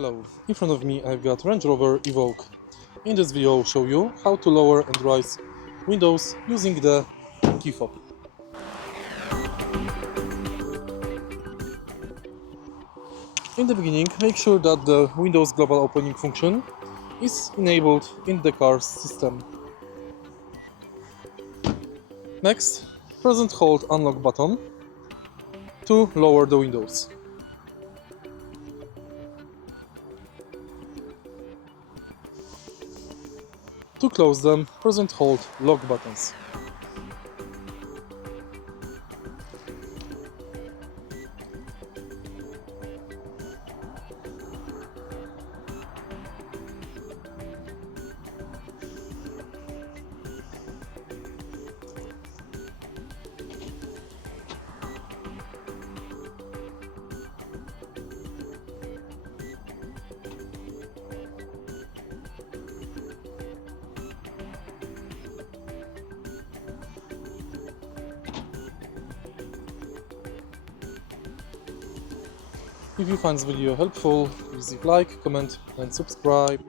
Hello, in front of me I've got Range Rover Evoque. In this video I'll show you how to lower and raise windows using the key fob. In the beginning, make sure that the Windows Global Opening function is enabled in the car's system. Next, press and hold unlock button to lower the windows. To close them, press and hold lock buttons. If you find this video helpful, please leave like, comment and subscribe.